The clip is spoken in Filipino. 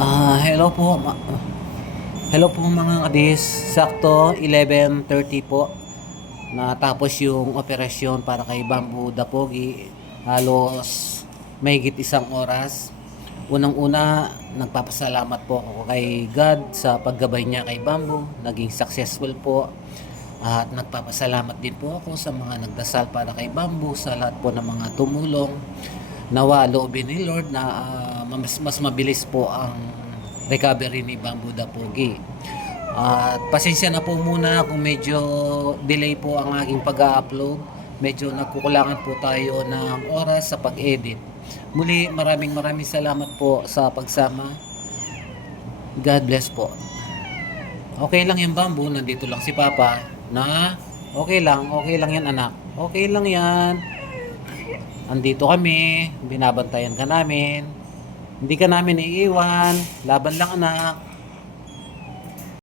Hello po. Hello po mga kadis. Sakto 11:30 po. Natapos yung operasyon para kay Bamboo Dapogi. Halos mahigit isang oras. Unang-una, nagpapasalamat po ako kay God sa paggabay niya kay Bamboo. Naging successful po. At nagpapasalamat din po ako sa mga nagdasal para kay Bamboo, sa lahat po ng mga tumulong. Nawa loobin ni Lord na mas mabilis po ang recovery ni Bamboo Dapogi. At pasensya na po muna kung medyo delay po ang aking pag-upload. Medyo nagkukulangan po tayo ng oras sa pag-edit. Muli, maraming salamat po sa pagsama. God bless po. Okay lang yan, Bamboo. Nandito lang si Papa. Okay lang yan, anak. Okay lang yan. Andito kami, binabantayan ka namin. Hindi ka namin iiwan. Laban lang, anak.